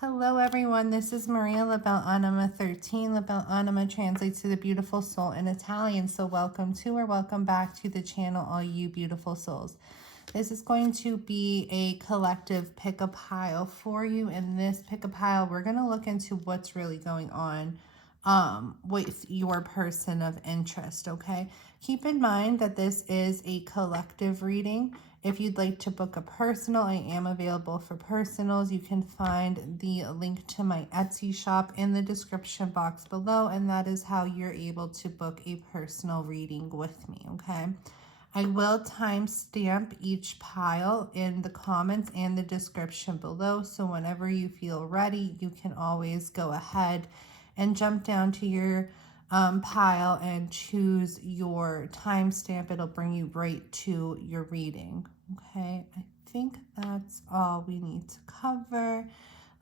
Hello everyone, this is Maria LaBelle Anima 13. LaBelle Anima translates to the beautiful soul in Italian. So welcome to or welcome back to the channel, all you beautiful souls. This is going to be a collective pick a pile for you. In this pick a pile, we're going to look into what's really going on with your person of interest, okay? Keep in mind that this is a collective reading. If you'd like to book a personal, I am available for personals. You can find the link to my Etsy shop in the description box below, and that is how you're able to book a personal reading with me, okay? I will timestamp each pile in the comments and the description below, so whenever you feel ready, you can always go ahead and jump down to your pile and choose your timestamp. It'll bring you right to your reading. Okay, I think that's all we need to cover.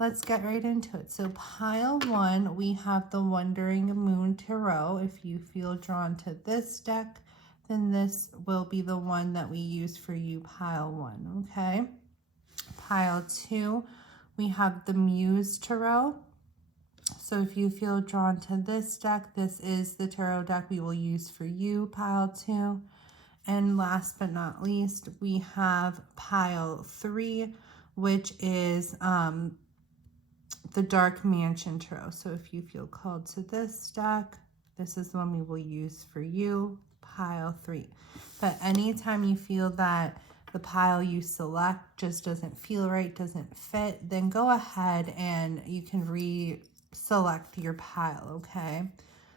Let's get right into it. So pile 1, we have the Wandering Moon Tarot. If you feel drawn to this deck, then this will be the one that we use for you, pile 1, okay? Pile 2, we have the Muse Tarot. So if you feel drawn to this deck, this is the tarot deck we will use for you, pile 2. And last but not least, we have pile 3, which is the Dark Mansion Tarot. So if you feel called to this deck, this is the one we will use for you, pile 3. But anytime you feel that the pile you select just doesn't feel right, doesn't fit, then go ahead and you can select your pile, okay?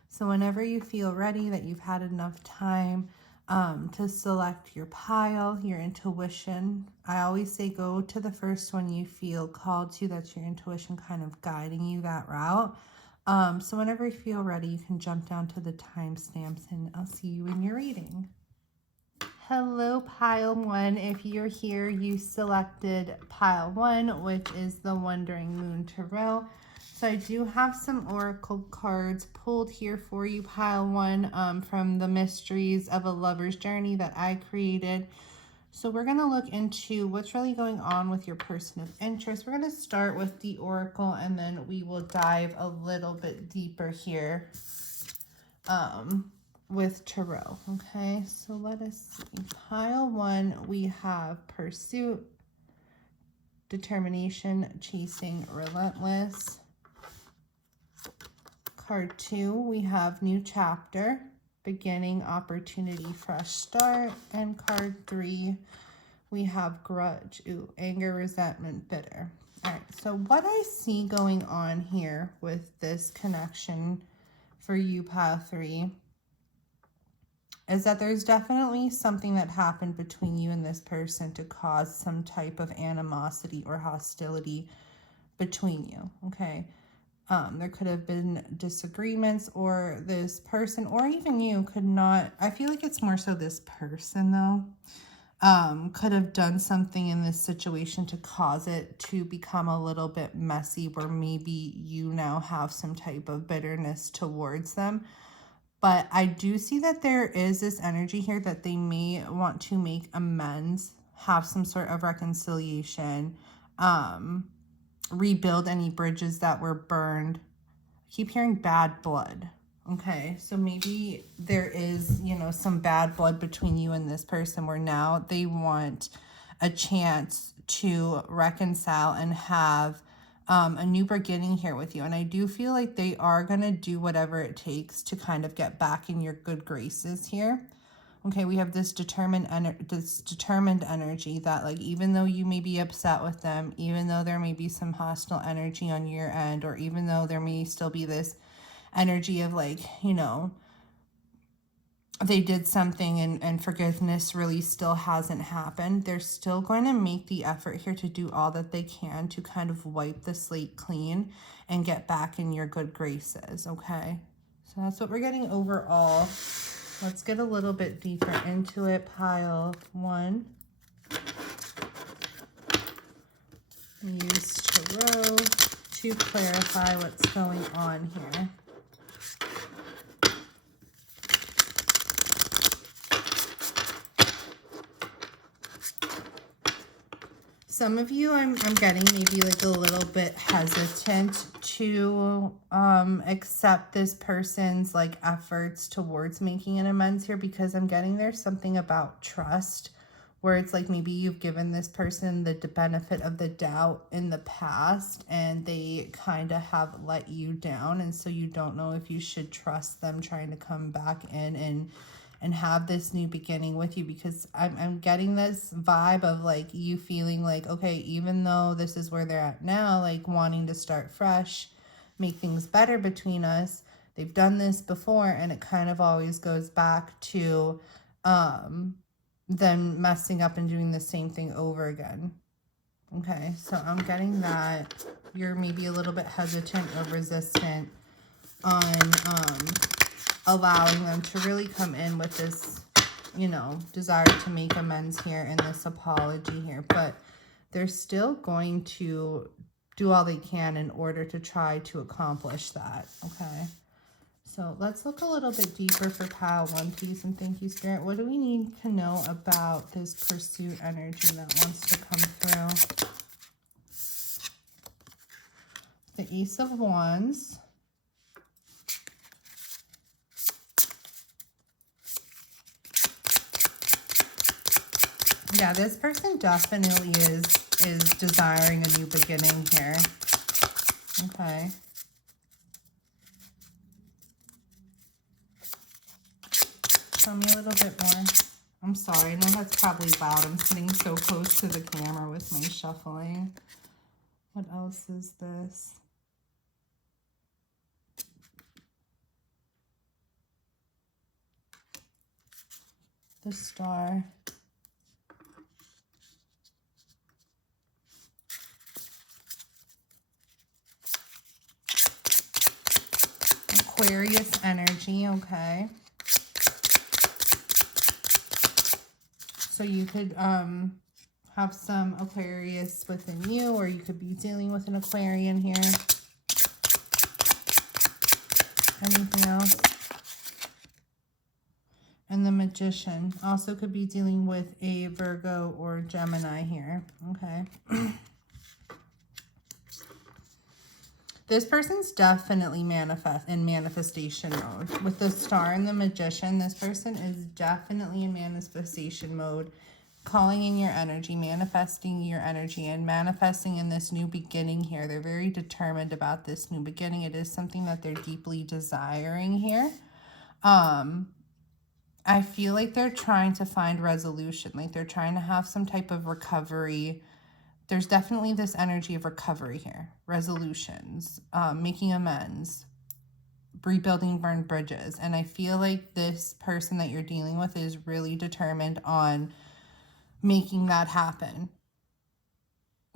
So whenever you feel ready, that you've had enough time to select your pile, your intuition, I always say go to the first one you feel called to. That's your intuition kind of guiding you that route. So whenever you feel ready, you can jump down to the timestamps and I'll see you in your reading. Hello, pile 1. If you're here, you selected pile 1, which is the Wandering Moon Tarot. So I do have some oracle cards pulled here for you, pile 1, from the Mysteries of a Lover's Journey that I created. So we're going to look into what's really going on with your person of interest. We're going to start with the oracle, and then we will dive a little bit deeper here with tarot. Okay, so let us see. Pile 1, we have pursuit, determination, chasing, relentless. Card 2, we have new chapter, beginning, opportunity, fresh start. And card 3, we have grudge, anger, resentment, bitter. All right, so what I see going on here with this connection for you, pile 3, is that there's definitely something that happened between you and this person to cause some type of animosity or hostility between you, okay? There could have been disagreements, or this person, or even you could not, I feel like it's more so this person though, could have done something in this situation to cause it to become a little bit messy, where maybe you now have some type of bitterness towards them. But I do see that there is this energy here that they may want to make amends, have some sort of reconciliation, rebuild any bridges that were burned. I keep hearing bad blood. Okay, so maybe there is, you know, some bad blood between you and this person, where now they want a chance to reconcile and have a new beginning here with you. And I do feel like they are going to do whatever it takes to kind of get back in your good graces here. Okay, we have this determined energy that, like, even though you may be upset with them, even though there may be some hostile energy on your end, or even though there may still be this energy of, like, you know, they did something and forgiveness really still hasn't happened, they're still going to make the effort here to do all that they can to kind of wipe the slate clean and get back in your good graces, okay? So that's what we're getting overall. Let's get a little bit deeper into it. Pile 1. Use tarot to clarify what's going on here. some of you, I'm getting maybe like a little bit hesitant to accept this person's like efforts towards making an amends here, because I'm getting there's something about trust where it's like maybe you've given this person the benefit of the doubt in the past and they kind of have let you down, and so you don't know if you should trust them trying to come back in and have this new beginning with you, because I'm getting this vibe of like you feeling like, okay, even though this is where they're at now, like wanting to start fresh, make things better between us. They've done this before and it kind of always goes back to them messing up and doing the same thing over again. Okay, so I'm getting that you're maybe a little bit hesitant or resistant on allowing them to really come in with this, you know, desire to make amends here and this apology here, but they're still going to do all they can in order to try to accomplish that. Okay, so let's look a little bit deeper for pile one, please, and thank you, Spirit. What do we need to know about this pursuit energy that wants to come through? The Ace of Wands. Yeah, this person definitely is desiring a new beginning here. Okay. Tell me a little bit more. I'm sorry, I know that's probably loud. I'm sitting so close to the camera with my shuffling. What else is this? The Star. Aquarius energy, okay. So you could have some Aquarius within you, or you could be dealing with an Aquarian here. Anything else? And the Magician also could be dealing with a Virgo or Gemini here. Okay. This person's definitely in manifestation mode. With the Star and the Magician, this person is definitely in manifestation mode, calling in your energy, manifesting your energy, and manifesting in this new beginning here. They're very determined about this new beginning. It is something that they're deeply desiring here. I feel like they're trying to find resolution, like they're trying to have some type of recovery. There's definitely this energy of recovery here, resolutions, making amends, rebuilding burned bridges. And I feel like this person that you're dealing with is really determined on making that happen,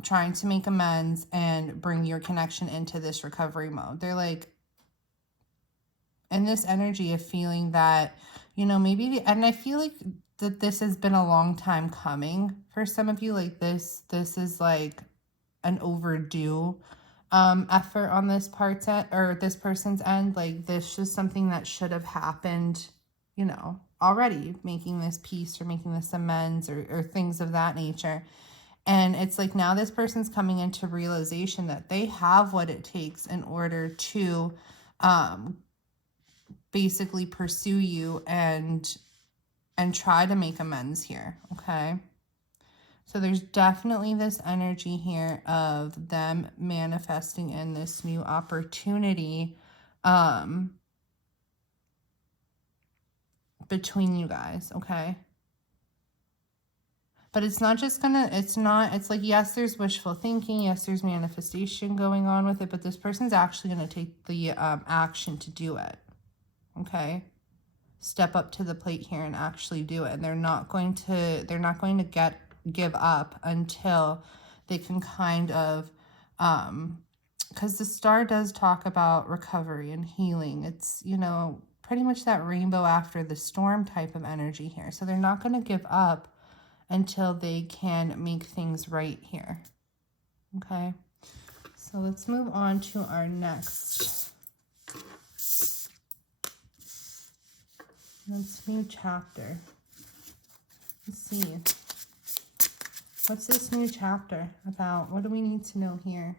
trying to make amends and bring your connection into this recovery mode. They're like in this energy of feeling that, you know, maybe, and I feel like that this has been a long time coming for some of you. Like this is like an overdue effort on this part's end, or this person's end. Like this is something that should have happened, you know, already, making this peace or making this amends or things of that nature. And it's like now this person's coming into realization that they have what it takes in order to basically pursue you and try to make amends here. Okay. So there's definitely this energy here of them manifesting in this new opportunity between you guys, okay? But it's not just gonna, it's like, yes, there's wishful thinking, yes, there's manifestation going on with it, but this person's actually gonna take the action to do it, okay? Step up to the plate here and actually do it. And they're not going to give up until they can kind of, because the Star does talk about recovery and healing. It's, you know, pretty much that rainbow after the storm type of energy here. So they're not going to give up until they can make things right here. Okay. So let's move on to our next new chapter. Let's see. What's this new chapter about? What do we need to know here?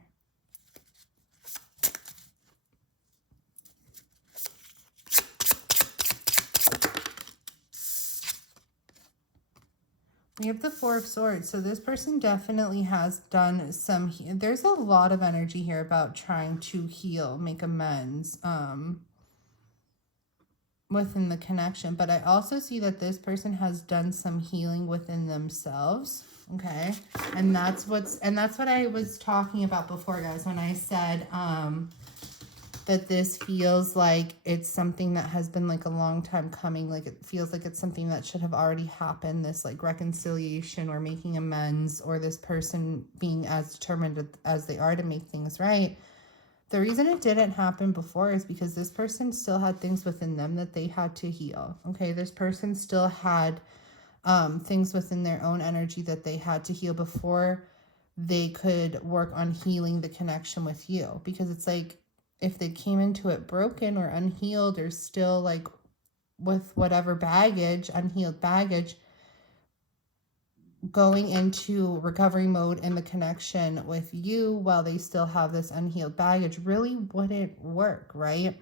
We have the Four of Swords. So this person definitely has done some, there's a lot of energy here about trying to heal, make amends within the connection. But I also see that this person has done some healing within themselves. Okay. And that's what I was talking about before, guys, when I said that this feels like it's something that has been like a long time coming. Like it feels like it's something that should have already happened, this like reconciliation or making amends, or this person being as determined as they are to make things right. The reason it didn't happen before is because this person still had things within them that they had to heal. Okay, this person still had things within their own energy that they had to heal before they could work on healing the connection with you. Because it's like, if they came into it broken or unhealed or still like with whatever baggage, unhealed baggage, going into recovery mode in the connection with you while they still have this unhealed baggage really wouldn't work, right?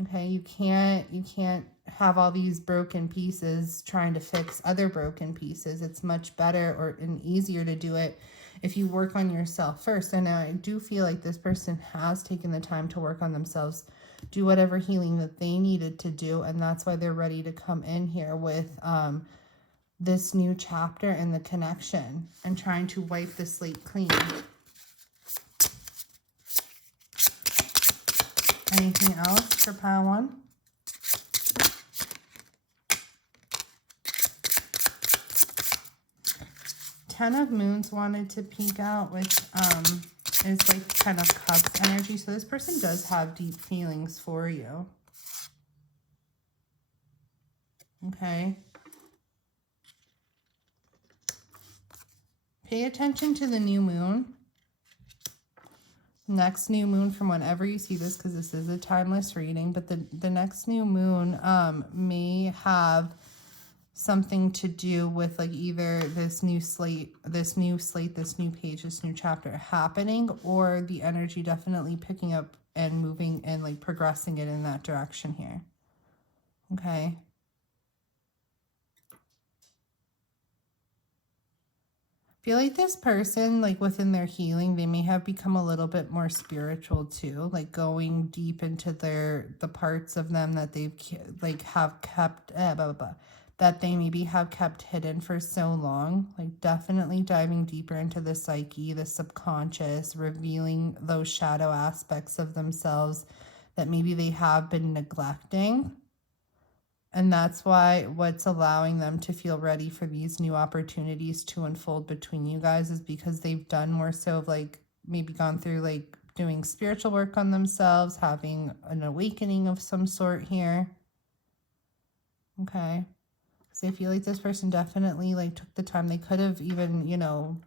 Okay, you can't have all these broken pieces trying to fix other broken pieces. It's much better and easier to do it if you work on yourself first. And I do feel like this person has taken the time to work on themselves, do whatever healing that they needed to do, and that's why they're ready to come in here with this new chapter in the connection and trying to wipe the slate clean. Anything else for pile 1? Ten of Moons wanted to peek out, which is like Ten of Cups energy. So this person does have deep feelings for you. Okay. Pay attention to the new moon. Next new moon, from whenever you see this, because this is a timeless reading, but the next new moon may have something to do with like either this new page, this new chapter happening, or the energy definitely picking up and moving and like progressing it in that direction here. Okay. Feel like this person, like within their healing, they may have become a little bit more spiritual too, like going deep into the parts of them that they've like have kept that they maybe have kept hidden for so long. Like definitely diving deeper into the psyche, the subconscious, revealing those shadow aspects of themselves that maybe they have been neglecting. And that's why what's allowing them to feel ready for these new opportunities to unfold between you guys is because they've done more so of like maybe gone through like doing spiritual work on themselves, having an awakening of some sort here. Okay. So I feel like this person definitely like took the time. They could have even, you know,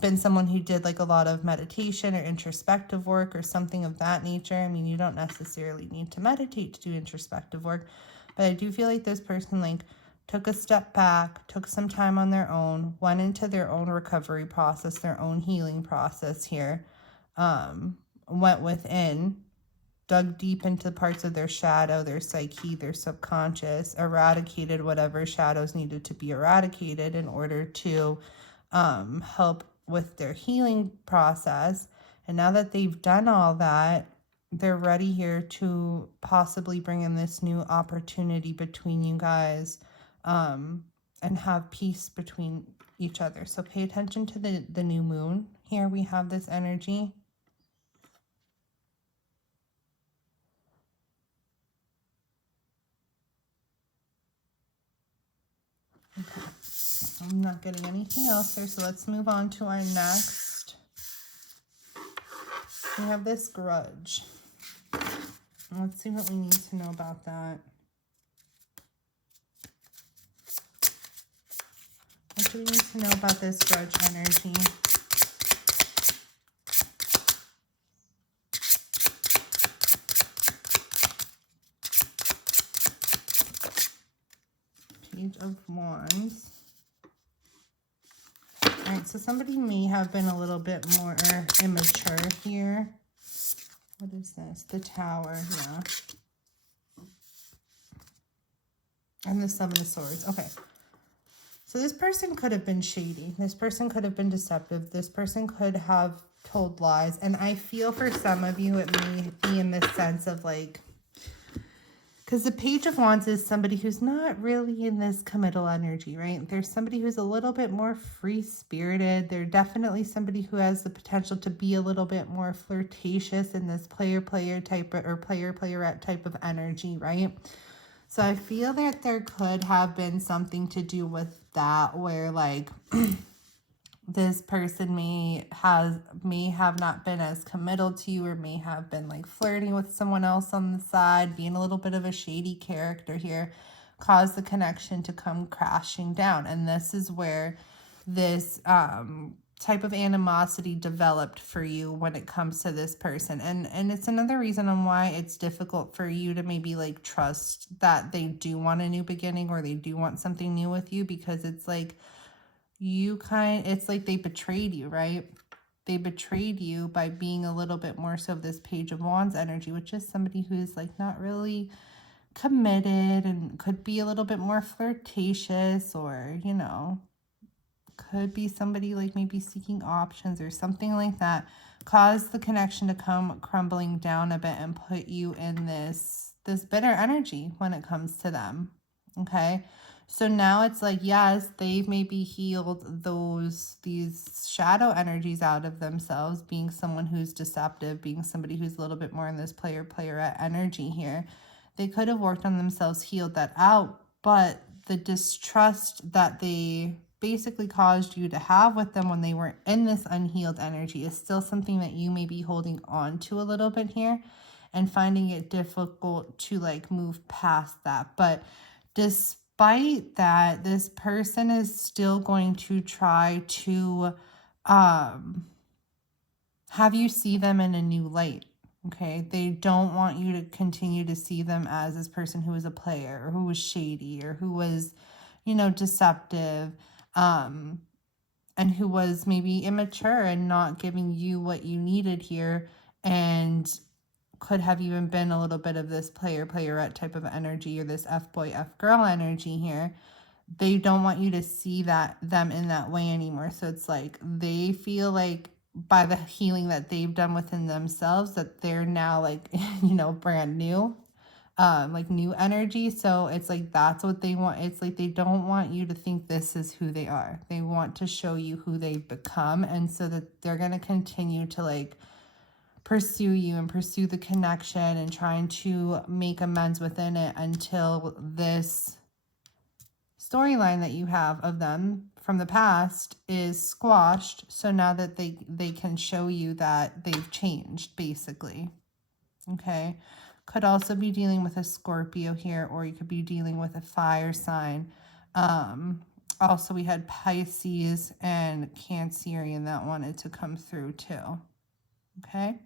been someone who did like a lot of meditation or introspective work or something of that nature. I mean, you don't necessarily need to meditate to do introspective work, but I do feel like this person like took a step back, took some time on their own, went into their own recovery process, their own healing process here, went within, dug deep into parts of their shadow, their psyche, their subconscious, eradicated whatever shadows needed to be eradicated in order to help with their healing process. And now that they've done all that, they're ready here to possibly bring in this new opportunity between you guys and have peace between each other. So pay attention to the new moon. Here we have this energy. Okay. I'm not getting anything else there, so let's move on to our next. We have this grudge. Let's see what we need to know about that. What do we need to know about this grudge energy? Page of Wands. So somebody may have been a little bit more immature here. What is this? The Tower, yeah. And the Seven of Swords. Okay. So this person could have been shady. This person could have been deceptive. This person could have told lies. And I feel for some of you, it may be in the sense of like, because the Page of Wands is somebody who's not really in this committal energy, right? There's somebody who's a little bit more free-spirited. They're definitely somebody who has the potential to be a little bit more flirtatious in this player-player type or player-playerette type of energy, right? So I feel that there could have been something to do with that where like this person may have not been as committal to you, or may have been like flirting with someone else on the side, being a little bit of a shady character here, caused the connection to come crashing down. And this is where this type of animosity developed for you when it comes to this person. And it's another reason on why it's difficult for you to maybe like trust that they do want a new beginning, or they do want something new with you, because it's like it's like they betrayed you, right? They betrayed you by being a little bit more so of this Page of Wands energy, which is somebody who's like not really committed and could be a little bit more flirtatious, or, you know, could be somebody like maybe seeking options or something like that, cause the connection to come crumbling down a bit and put you in this bitter energy when it comes to them. Okay. So now it's like, yes, they've maybe healed these shadow energies out of themselves, being someone who's deceptive, being somebody who's a little bit more in this player-playerette energy here. They could have worked on themselves, healed that out, but the distrust that they basically caused you to have with them when they were in this unhealed energy is still something that you may be holding on to a little bit here and finding it difficult to like move past that. But despite that, this person is still going to try to have you see them in a new light. Okay, they don't want you to continue to see them as this person who was a player, or who was shady, or who was, you know, deceptive, and who was maybe immature and not giving you what you needed here, and could have even been a little bit of this player-playerette type of energy, or this F-boy, F-girl energy here. They don't want you to see them in that way anymore. So it's like they feel like by the healing that they've done within themselves, that they're now like, you know, brand new, like new energy. So it's like, that's what they want. It's like, they don't want you to think this is who they are. They want to show you who they've become. And so that they're going to continue to like pursue you and pursue the connection and trying to make amends within it until this storyline that you have of them from the past is squashed. So now that they can show you that they've changed, basically. Okay. Could also be dealing with a Scorpio here, or you could be dealing with a fire sign. Also, we had Pisces and Cancerian that wanted to come through too. Okay.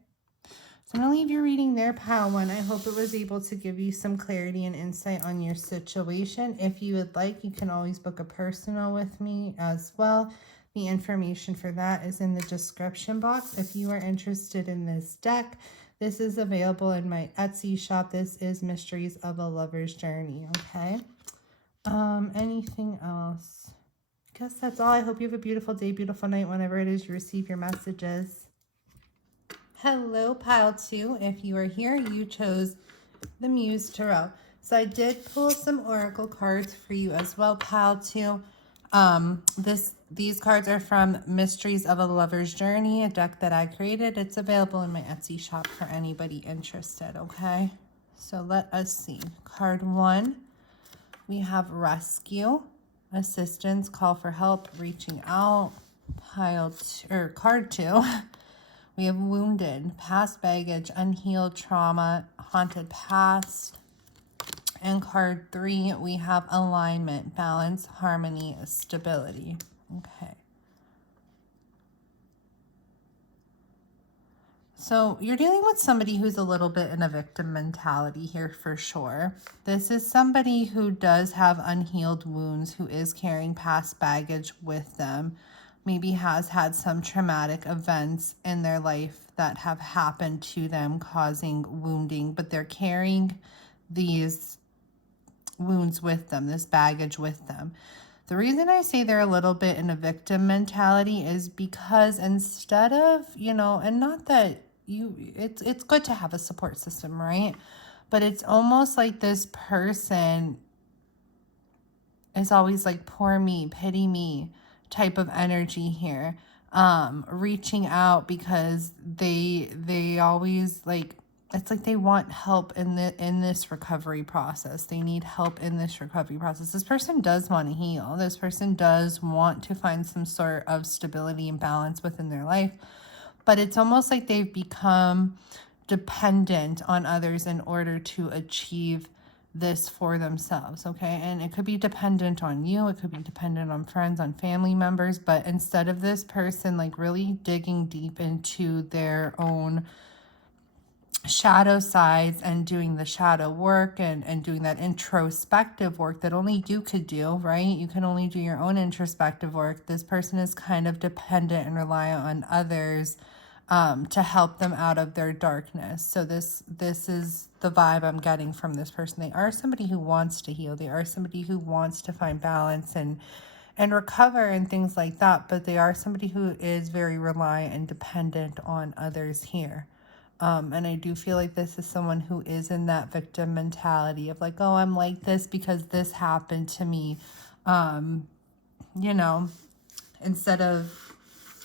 So I'm going to leave your reading there, Pile 1. I hope it was able to give you some clarity and insight on your situation. If you would like, you can always book a personal with me as well. The information for that is in the description box. If you are interested in this deck, this is available in my Etsy shop. This is Mysteries of a Lover's Journey, okay? Anything else? I guess that's all. I hope you have a beautiful day, beautiful night, whenever it is you receive your messages. Hello, Pile 2. If you are here, you chose the Muse Tarot. So I did pull some Oracle cards for you as well, Pile 2. These cards are from Mysteries of a Lover's Journey, a deck that I created. It's available in my Etsy shop for anybody interested, okay? So let us see. Card 1, we have Rescue, Assistance, Call for Help, Reaching Out. Card 2. We have Wounded, Past Baggage, Unhealed Trauma, Haunted Past. And card 3, we have Alignment, Balance, Harmony, Stability. Okay. So you're dealing with somebody who's a little bit in a victim mentality here for sure. This is somebody who does have unhealed wounds, who is carrying past baggage with them. maybe has had some traumatic events in their life that have happened to them, causing wounding, but they're carrying these wounds with them, this baggage with them. The reason I say they're a little bit in a victim mentality is because instead of, and not that it's good to have a support system, right? But it's almost like this person is always like, poor me, pity me type of energy here. Reaching out because they always like, it's like they want help in this recovery process. They need help in this recovery process. This person does want to heal. This person does want to find some sort of stability and balance within their life. But it's almost like they've become dependent on others in order to achieve this for themselves, okay? And it could be dependent on you, it could be dependent on friends, on family members, but instead of this person like really digging deep into their own shadow sides and doing the shadow work and doing that introspective work that only you could do, right? You can only do your own introspective work. This person is kind of dependent and reliant on others to help them out of their darkness. So this is the vibe I'm getting from this person. They are somebody who wants to heal. They are somebody who wants to find balance and recover and things like that. But they are somebody who is very reliant and dependent on others here. And I do feel like this is someone who is in that victim mentality of like, oh, I'm like this because this happened to me.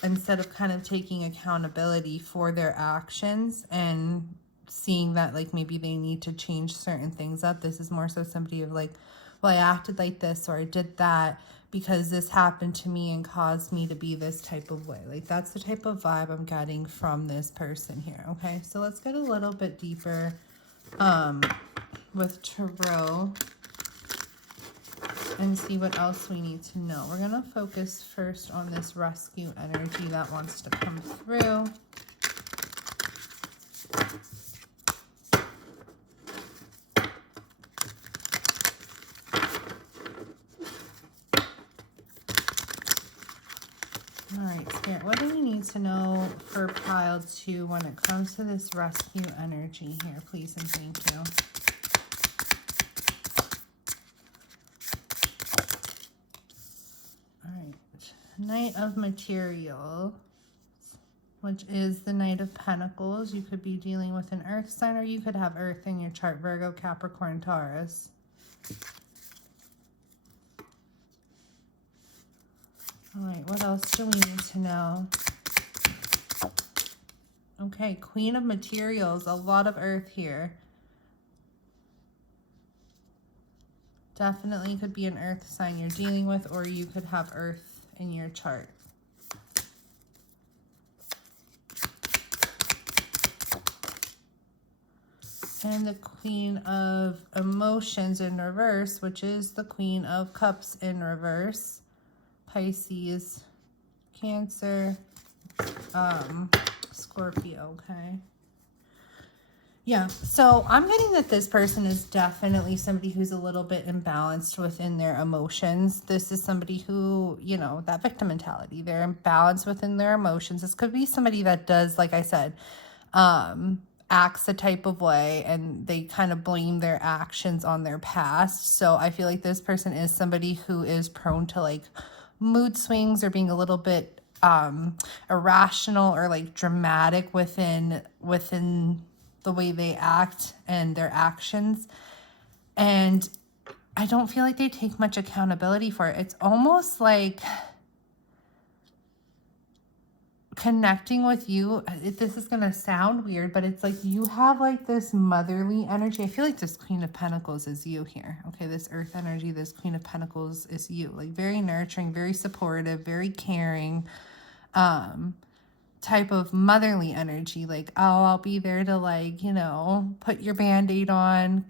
Instead of kind of taking accountability for their actions and seeing that like maybe they need to change certain things up. This is more so somebody of like, well, I acted like this or I did that because this happened to me and caused me to be this type of way. Like that's the type of vibe I'm getting from this person here. Okay, so let's get a little bit deeper with tarot and see what else we need to know. We're going to focus first on this rescue energy that wants to come through. All right, Spirit, what do we need to know for pile 2 when it comes to this rescue energy here? Please and thank you. Knight of Materials, which is the Knight of Pentacles. You could be dealing with an earth sign or you could have earth in your chart. Virgo, Capricorn, Taurus. All right, what else do we need to know? Okay, Queen of Materials, a lot of earth here. Definitely could be an earth sign you're dealing with, or you could have earth in your chart. And the Queen of Emotions in reverse, which is the Queen of Cups in reverse. Pisces, Cancer, Scorpio, okay? Yeah, so I'm getting that this person is definitely somebody who's a little bit imbalanced within their emotions. This is somebody who, that victim mentality. They're imbalanced within their emotions. This could be somebody that does, like I said, acts a type of way and they kind of blame their actions on their past. So I feel like this person is somebody who is prone to like mood swings or being a little bit irrational or like dramatic within the way they act and their actions. And I don't feel like they take much accountability for it. It's almost like connecting with you. This is going to sound weird, but it's like you have like this motherly energy. I feel like this Queen of Pentacles is you here. Okay, this earth energy, this Queen of Pentacles is you. Like very nurturing, very supportive, very caring. Type of motherly energy, like, oh, I'll be there to like, put your band-aid on,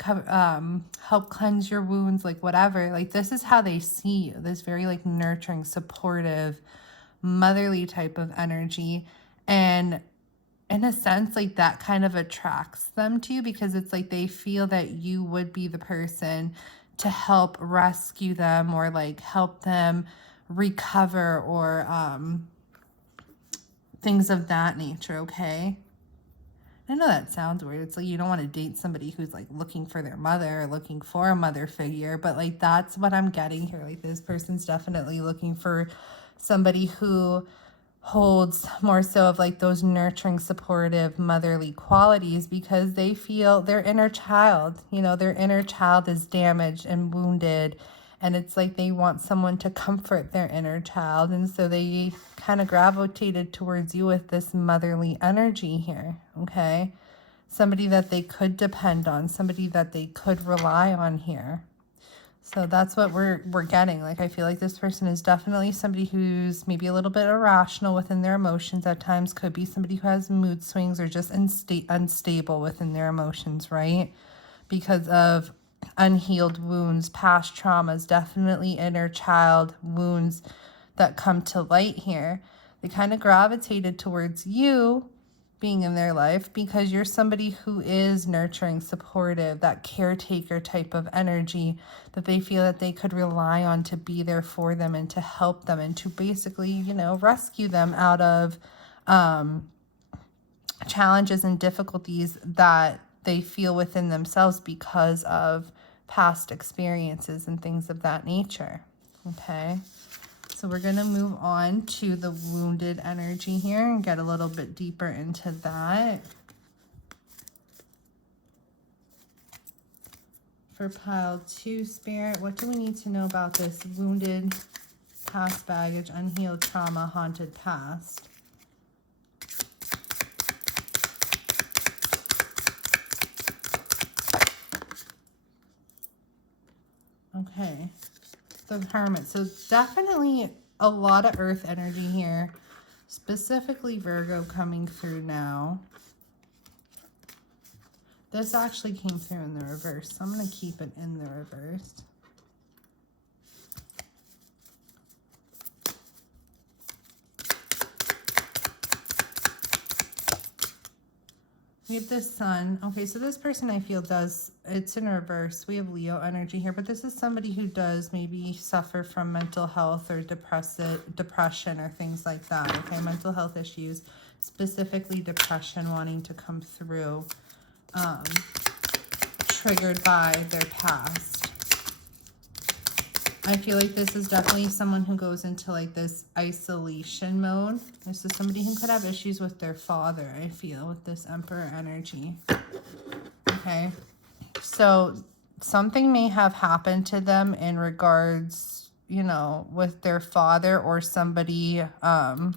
help cleanse your wounds, like whatever. Like this is how they see you, this very like nurturing, supportive, motherly type of energy. And in a sense, like that kind of attracts them to you because it's like they feel that you would be the person to help rescue them or like help them recover or things of that nature, okay? I know that sounds weird. It's like you don't want to date somebody who's like looking for their mother or looking for a mother figure, but like that's what I'm getting here. Like this person's definitely looking for somebody who holds more so of like those nurturing, supportive, motherly qualities, because they feel their inner child, you know, their inner child is damaged and wounded, and it's like they want someone to comfort their inner child, and so they kind of gravitated towards you with this motherly energy here, okay? Somebody that they could depend on, somebody that they could rely on here. So that's what we're getting. Like, I feel like this person is definitely somebody who's maybe a little bit irrational within their emotions at times. Could be somebody who has mood swings or just unstable within their emotions, right? Because of unhealed wounds, past traumas, definitely inner child wounds that come to light here. They kind of gravitated towards you being in their life because you're somebody who is nurturing, supportive, that caretaker type of energy that they feel that they could rely on to be there for them and to help them and to basically, you know, rescue them out of challenges and difficulties that they feel within themselves because of past experiences and things of that nature. Okay. So we're going to move on to the wounded energy here and get a little bit deeper into that. For pile 2, Spirit, what do we need to know about this wounded past baggage, unhealed trauma, haunted past? Okay. The Hermit. So definitely a lot of earth energy here, specifically Virgo coming through now. This actually came through in the reverse, so I'm going to keep it in the reverse. We have the Sun. Okay, so this person I feel does, it's in reverse. We have Leo energy here, but this is somebody who does maybe suffer from mental health or depression or things like that. Okay, mental health issues, specifically depression wanting to come through, triggered by their past. I feel like this is definitely someone who goes into like this isolation mode. This is somebody who could have issues with their father, I feel, with this Emperor energy. Okay. So something may have happened to them in regards, you know, with their father or somebody, a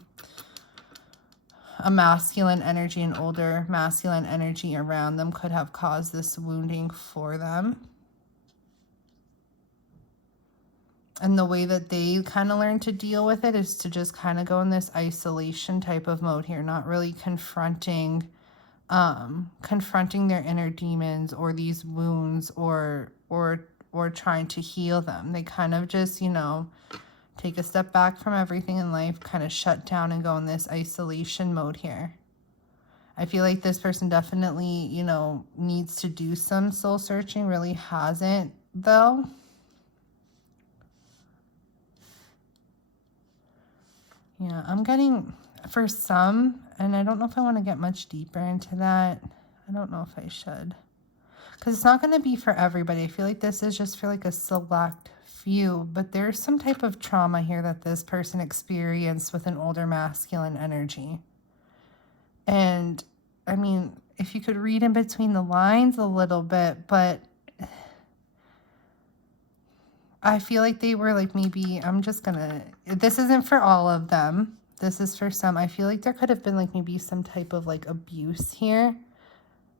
masculine energy, an older masculine energy around them could have caused this wounding for them. And the way that they kind of learn to deal with it is to just kind of go in this isolation type of mode here, not really confronting their inner demons or these wounds or trying to heal them. They kind of just, you know, take a step back from everything in life, kind of shut down and go in this isolation mode here. I feel like this person definitely, you know, needs to do some soul searching, really hasn't though. Yeah, I'm getting, for some, and I don't know if I want to get much deeper into that. I don't know if I should. Because it's not going to be for everybody. I feel like this is just for like a select few. But there's some type of trauma here that this person experienced with an older masculine energy. And, I mean, if you could read in between the lines a little bit, but I feel like they were like, maybe, I'm just gonna, this isn't for all of them. This is for some. I feel like there could have been like maybe some type of like abuse here.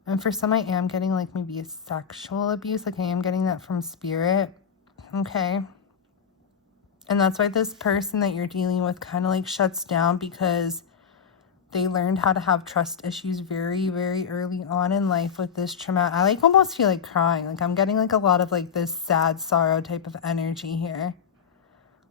And for some, I am getting like maybe a sexual abuse. Like I am getting that from Spirit. Okay. And that's why this person that you're dealing with kind of like shuts down, because they learned how to have trust issues very, very early on in life with this trauma. I like almost feel like crying. Like I'm getting like a lot of like this sad sorrow type of energy here.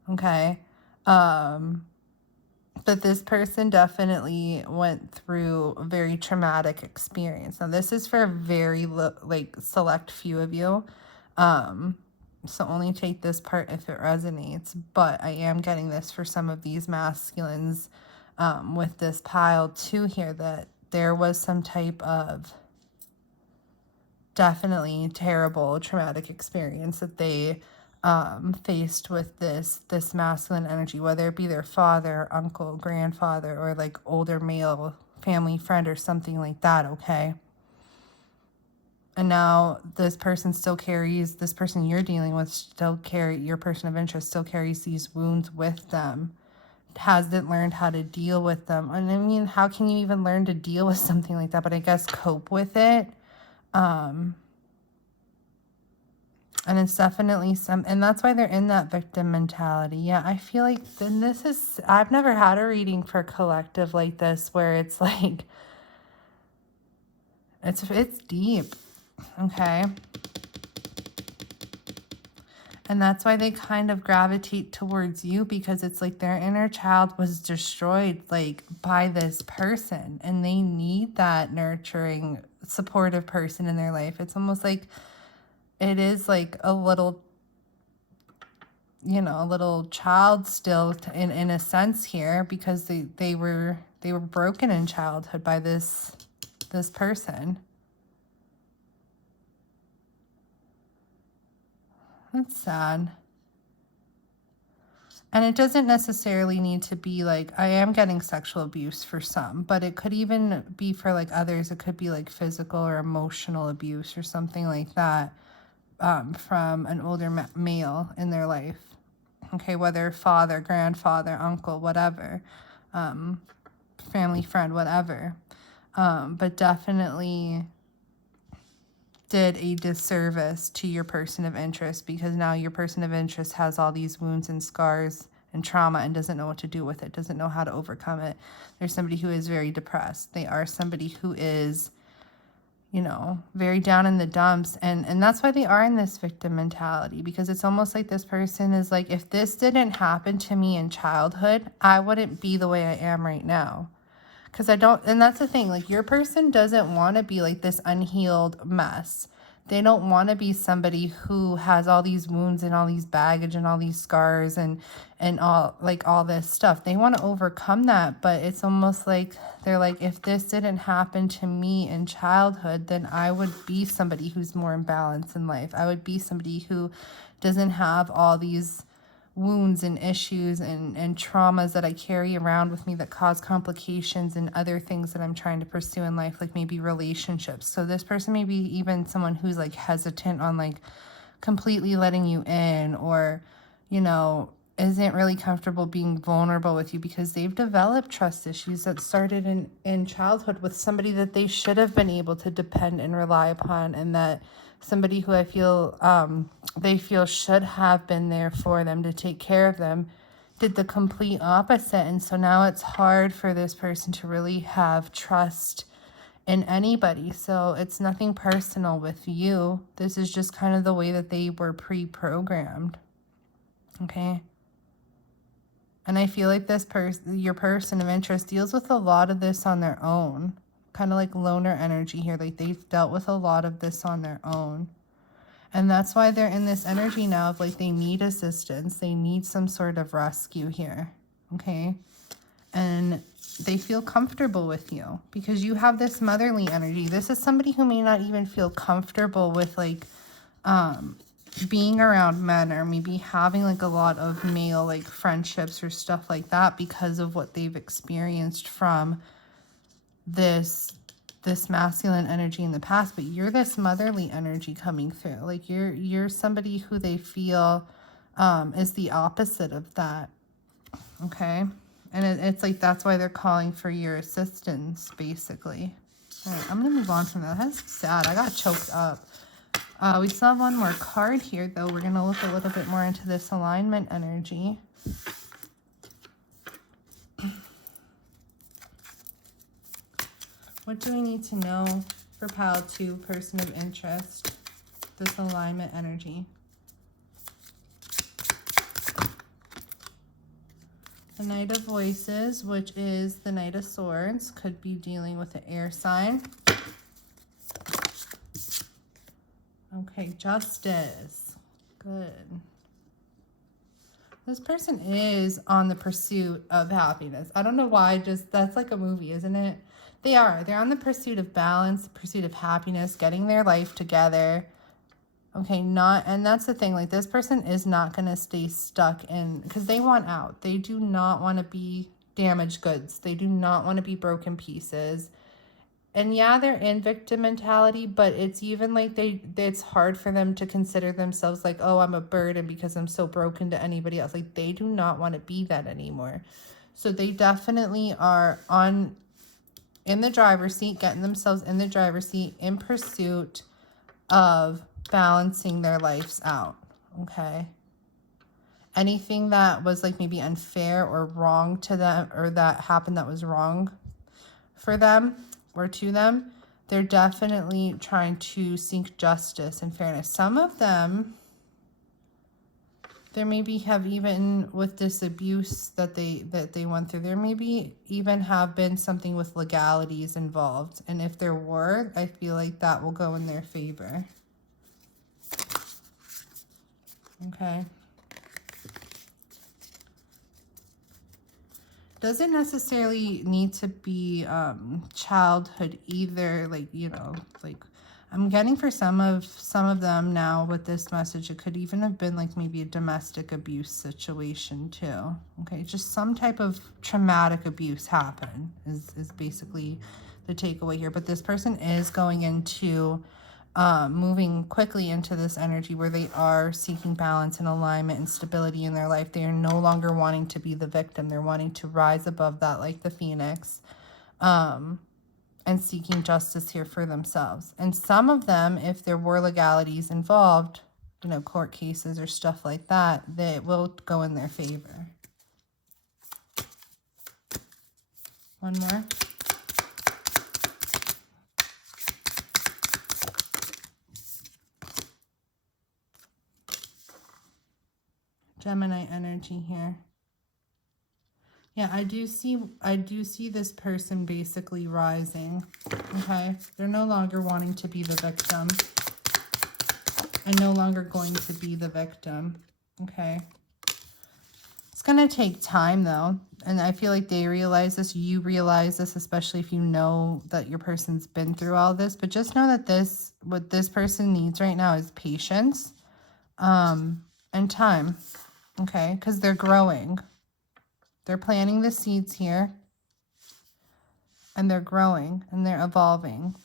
Okay. But this person definitely went through a very traumatic experience. Now this is for a very like select few of you. So only take this part if it resonates. But I am getting this for some of these masculines with this pile too here, that there was some type of definitely terrible traumatic experience that they faced with this masculine energy, whether it be their father, uncle, grandfather, or like older male family friend or something like that, okay? And now this person still carries, this person you're dealing with your person of interest still carries these wounds with them, hasn't learned how to deal with them. And I mean, how can you even learn to deal with something like that? But I guess cope with it. And it's definitely and that's why they're in that victim mentality. Yeah, I feel like then this is, I've never had a reading for collective like this where it's like, it's deep, okay? And that's why they kind of gravitate towards you, because it's like their inner child was destroyed like by this person, and they need that nurturing, supportive person in their life. It's almost like it is like a little, you know, a little child still in a sense here, because they were broken in childhood by this person. That's sad. And it doesn't necessarily need to be like, I am getting sexual abuse for some, but it could even be for like others. It could be like physical or emotional abuse or something like that from an older male in their life. Okay, whether father, grandfather, uncle, whatever, family friend, whatever. But definitely did a disservice to your person of interest, because now your person of interest has all these wounds and scars and trauma and doesn't know what to do with it, doesn't know how to overcome it. There's somebody who is very depressed. They are somebody who is, you know, very down in the dumps. And that's why they are in this victim mentality, because it's almost like this person is like, if this didn't happen to me in childhood, I wouldn't be the way I am right now. Because I don't, and that's the thing, like your person doesn't want to be like this unhealed mess. They don't want to be somebody who has all these wounds and all these baggage and all these scars and all like all this stuff. They want to overcome that, but it's almost like they're like, if this didn't happen to me in childhood, then I would be somebody who's more in balance in life. I would be somebody who doesn't have all these wounds and issues and traumas that I carry around with me that cause complications and other things that I'm trying to pursue in life, like maybe relationships. So this person may be even someone who's like hesitant on like completely letting you in, or, you know, isn't really comfortable being vulnerable with you because they've developed trust issues that started in childhood with somebody that they should have been able to depend and rely upon, and that somebody who I feel they feel should have been there for them to take care of them did the complete opposite. And so now it's hard for this person to really have trust in anybody. So it's nothing personal with you. This is just kind of the way that they were pre-programmed. Okay. And I feel like this your person of interest deals with a lot of this on their own. Kind of like loner energy here. Like they've dealt with a lot of this on their own. And that's why they're in this energy now of like they need assistance. They need some sort of rescue here. Okay. And they feel comfortable with you because you have this motherly energy. This is somebody who may not even feel comfortable with like being around men, or maybe having like a lot of male like friendships or stuff like that because of what they've experienced from this masculine energy in the past. But you're this motherly energy coming through. Like you're somebody who they feel is the opposite of that. Okay. And it's like that's why they're calling for your assistance, basically. All right, I'm gonna move on from that. That's sad. I got choked up. We still have one more card here, though. We're going to look a little bit more into this alignment energy. What do we need to know for pile 2, person of interest, this alignment energy? The Knight of Voices, which is the Knight of Swords, could be dealing with an air sign. Okay, Justice. Good. This person is on the pursuit of happiness. I don't know why, just that's like a movie, isn't it? They are. They're on the pursuit of balance, pursuit of happiness, getting their life together. Okay, and that's the thing, like this person is not going to stay stuck in, because they want out. They do not want to be damaged goods. They do not want to be broken pieces. And yeah, they're in victim mentality, but it's even like it's hard for them to consider themselves like, oh, I'm a burden because I'm so broken to anybody else. Like they do not want to be that anymore. So they definitely are in the driver's seat, getting themselves in the driver's seat in pursuit of balancing their lives out. Okay. Anything that was like maybe unfair or wrong to them, or that happened that was wrong for them or to them, they're definitely trying to seek justice and fairness. Some of them, there maybe have, even with this abuse that they went through, there maybe even have been something with legalities involved. And if there were, I feel like that will go in their favor. Okay. Doesn't necessarily need to be childhood either. Like, you know, like I'm getting for some of them now with this message, it could even have been like maybe a domestic abuse situation too. Okay, just some type of traumatic abuse happened is basically the takeaway here. But this person is going into moving quickly into this energy where they are seeking balance and alignment and stability in their life. They are no longer wanting to be the victim. They're wanting to rise above that like the phoenix, and seeking justice here for themselves. And some of them, if there were legalities involved, you know, court cases or stuff like that, they will go in their favor. One more. Gemini energy here. Yeah, I do see this person basically rising. Okay? They're no longer wanting to be the victim. And no longer going to be the victim. Okay? It's going to take time though. And I feel like they realize this, you realize this, especially if you know that your person's been through all this. But just know that what this person needs right now is patience, and time. Okay, because they're growing. They're planting the seeds here. And they're growing and they're evolving.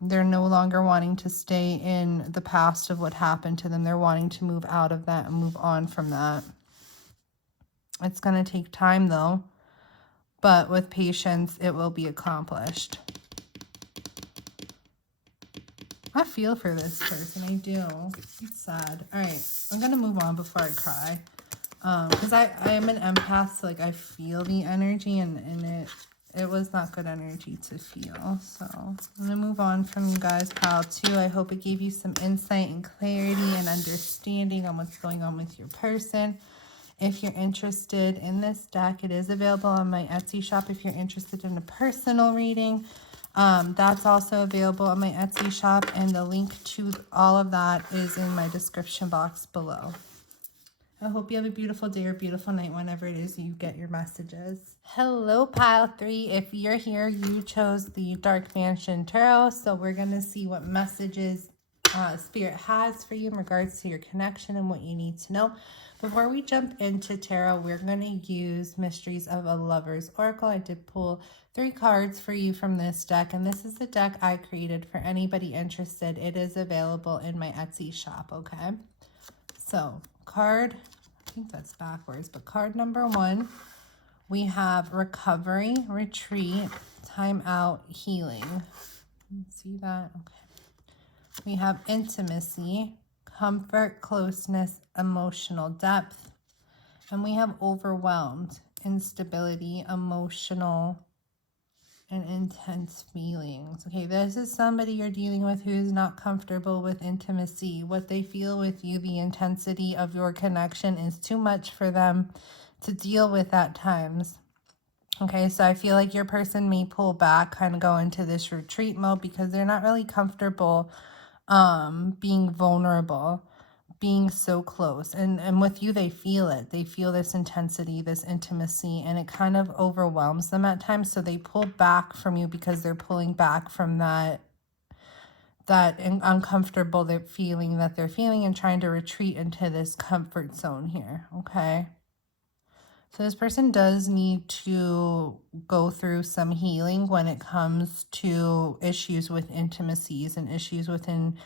They're no longer wanting to stay in the past of what happened to them. They're wanting to move out of that and move on from that. It's going to take time though. But with patience, it will be accomplished. I feel for this person. I do. It's sad. All right. I'm going to move on before I cry. Because I am an empath, so like I feel the energy, and it was not good energy to feel. So I'm gonna move on from you guys, pile 2. I hope it gave you some insight and clarity and understanding on what's going on with your person. If you're interested in this deck, it is available on my Etsy shop. If you're interested in a personal reading, that's also available on my Etsy shop, and the link to all of that is in my description box below. I hope you have a beautiful day or beautiful night whenever it is you get your messages. Hello, pile 3. If you're here, you chose the Dark Mansion Tarot. So we're going to see what messages Spirit has for you in regards to your connection and what you need to know. Before we jump into tarot, we're going to use Mysteries of a Lover's Oracle. I did pull 3 cards for you from this deck, and this is the deck I created for anybody interested. It is available in my Etsy shop, okay? So, I think that's backwards, but card number 1, we have recovery, retreat, time out, healing. See that? Okay. We have intimacy, comfort, closeness, emotional depth, and we have overwhelmed, instability, emotional, and intense feelings. Okay, this is somebody you're dealing with who is not comfortable with intimacy. What they feel with you, the intensity of your connection is too much for them to deal with at times. Okay, so I feel like your person may pull back, kind of go into this retreat mode because they're not really comfortable being vulnerable. being so close, and with you, they feel it. They feel this intensity, this intimacy, and it kind of overwhelms them at times. So they pull back from you because they're pulling back from that uncomfortable feeling that they're feeling and trying to retreat into this comfort zone here. Okay. So this person does need to go through some healing when it comes to issues with intimacies and issues within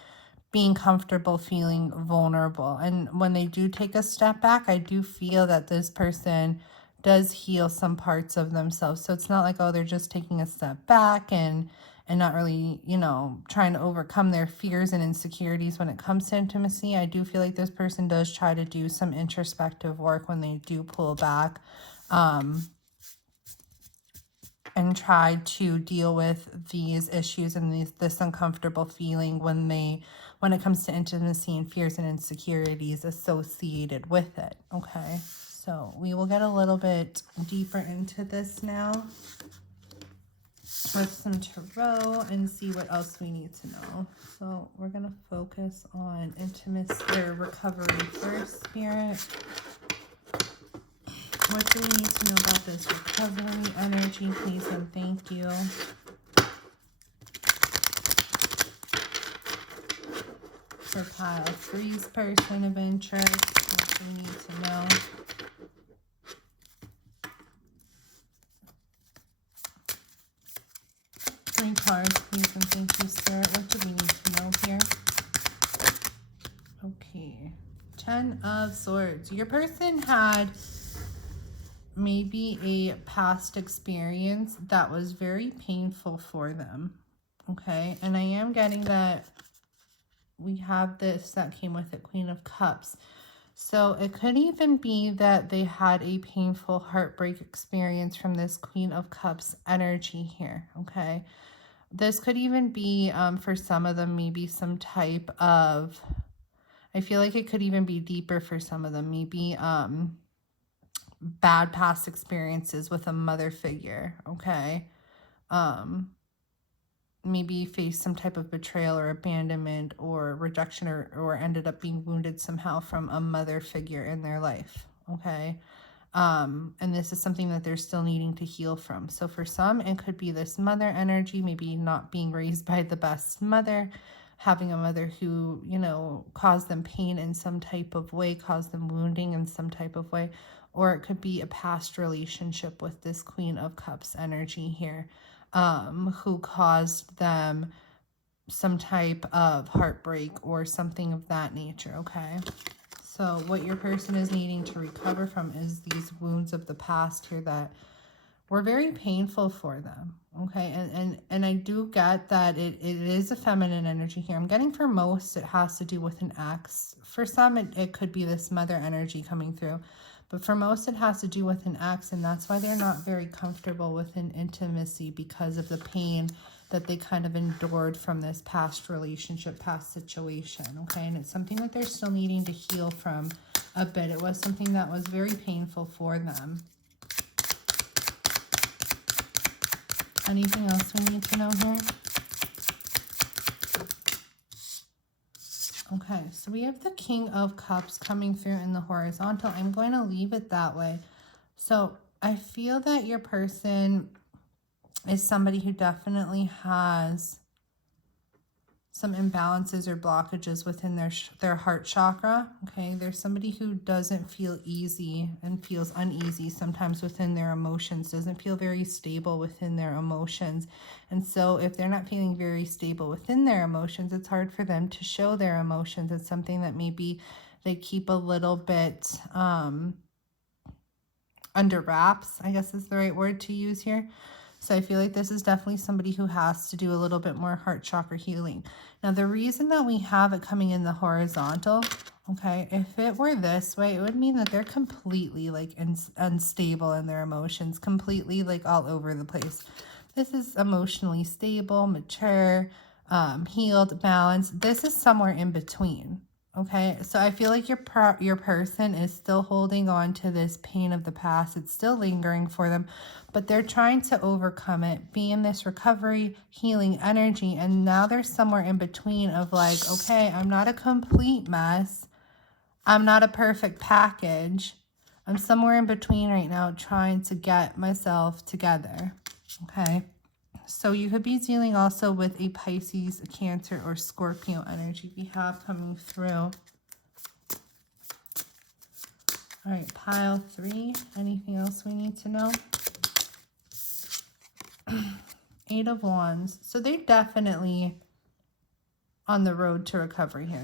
being comfortable, feeling vulnerable. And when they do take a step back, I do feel that this person does heal some parts of themselves. So it's not like, oh, they're just taking a step back and not really, you know, trying to overcome their fears and insecurities when it comes to intimacy. I do feel like this person does try to do some introspective work when they do pull back, and try to deal with these issues and this uncomfortable feeling when it comes to intimacy and fears and insecurities associated with it. Okay, so we will get a little bit deeper into this now with some tarot and see what else we need to know. So we're going to focus on intimacy or recovery first, Spirit. What do we need to know about this recovery energy, please and thank you? For pile 3's person of interest, what do we need to know? 3 cards, please and thank you, Spirit. What do we need to know here? Okay. 10 of Swords. Your person had maybe a past experience that was very painful for them. Okay. And I am getting that we have this that came with it, Queen of Cups. So it could even be that they had a painful heartbreak experience from this Queen of Cups energy here. Okay. This could even be, for some of them, maybe some type of, I feel like it could even be deeper for some of them. Maybe, bad past experiences with a mother figure. Okay. Maybe face some type of betrayal or abandonment or rejection, or ended up being wounded somehow from a mother figure in their life. Okay. And this is something that they're still needing to heal from. So for some, it could be this mother energy, maybe not being raised by the best mother, having a mother who, you know, caused them pain in some type of way, caused them wounding in some type of way. Or it could be a past relationship with this Queen of Cups energy here, who caused them some type of heartbreak or something of that nature. Okay. So what your person is needing to recover from is these wounds of the past here that were very painful for them. Okay. And I do get that it is a feminine energy here. I'm getting for most, it has to do with an ex. For some, it could be this mother energy coming through. But for most, it has to do with an ex, and that's why they're not very comfortable with an intimacy, because of the pain that they kind of endured from this past relationship, past situation, okay? And it's something that they're still needing to heal from a bit. It was something that was very painful for them. Anything else we need to know here? Okay, so we have the King of Cups coming through in the horizontal. I'm going to leave it that way. So I feel that your person is somebody who definitely has some imbalances or blockages within their heart chakra. Okay, there's somebody who doesn't feel easy and feels uneasy sometimes within their emotions, doesn't feel very stable within their emotions. And so if they're not feeling very stable within their emotions, it's hard for them to show their emotions. It's something that maybe they keep a little bit under wraps, I guess is the right word to use here. So I feel like this is definitely somebody who has to do a little bit more heart chakra healing. Now, the reason that we have it coming in the horizontal, okay, if it were this way, it would mean that they're completely like unstable in their emotions, completely like all over the place. This is emotionally stable, mature, healed, balanced. This is somewhere in between. Okay, so I feel like your person is still holding on to this pain of the past. It's still lingering for them, but they're trying to overcome it, be in this recovery, healing energy. And now they're somewhere in between of like, okay, I'm not a complete mess, I'm not a perfect package. I'm somewhere in between right now trying to get myself together. Okay. So you could be dealing also with a Pisces, a Cancer, or Scorpio energy we have coming through. All right, pile 3. Anything else we need to know? 8 of Wands. So they're definitely on the road to recovery here.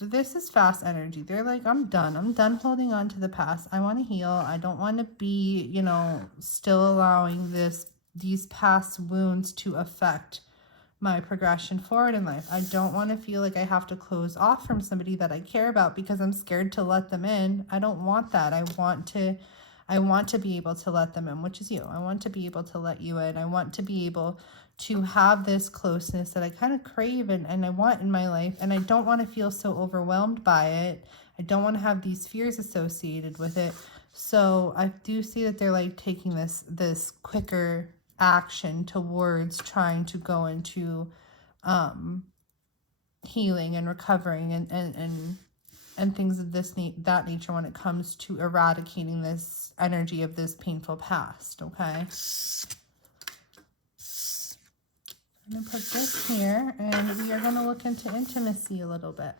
This is fast energy. They're like, I'm done. I'm done holding on to the past. I want to heal. I don't want to be, you know, still allowing these past wounds to affect my progression forward in life. I don't want to feel like I have to close off from somebody that I care about because I'm scared to let them in. I don't want that. I want to be able to let them in, which is you. I want to be able to let you in. I want to be able to have this closeness that I kind of crave and I want in my life. And I don't want to feel so overwhelmed by it. I don't want to have these fears associated with it. So I do see that they're like taking this quicker action towards trying to go into healing and recovering and things of that nature when it comes to eradicating this energy of this painful past. Okay, I'm gonna put this here and we are going to look into intimacy a little bit.